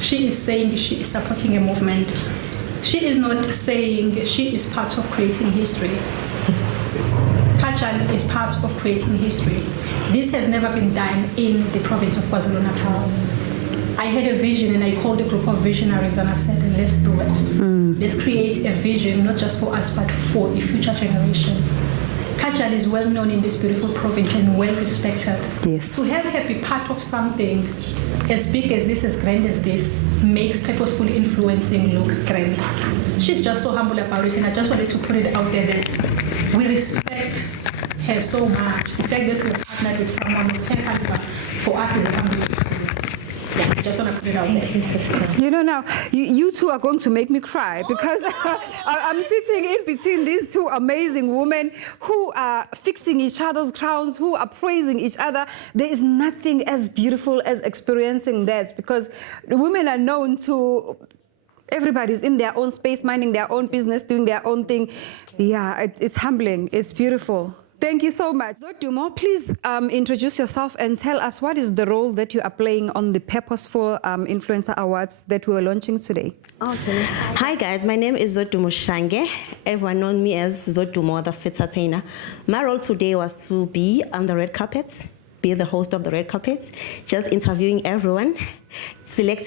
She is saying she is supporting a movement. She is not saying she is part of creating history. Kajal is part of creating history. This has never been done in the province of KwaZulu-Natal. I had a vision and I called a group of visionaries and I said, let's do it. Let's create a vision, not just for us, but for the future generation. Kajal is well known in this beautiful province and well respected. Yes. To have her be part of something as big as this, as grand as this, makes Purposefully Influencing look grand. She's just so humble about it, and I just wanted to put it out there that we respect her so much. The fact that we are partnered with someone with her caliber, for us is a humble experience. Yeah, I just want to put it out there. You know, now, you two are going to make me cry because I'm sitting in between these two amazing women who are fixing each other's crowns, who are praising each other. There is nothing as beautiful as experiencing that, because the women are known to... Everybody's in their own space, minding their own business, doing their own thing. Yeah, it's humbling. It's beautiful. Thank you so much. Zodumo, please introduce yourself and tell us what is the role that you are playing on the Purposeful Influencer Awards that we are launching today. Okay. Hi guys, my name is Zodumo Shange. Everyone knows me as Zodumo, the Fitatainer. My role today was to be on the red carpets, be the host of the red carpets, just interviewing everyone, selecting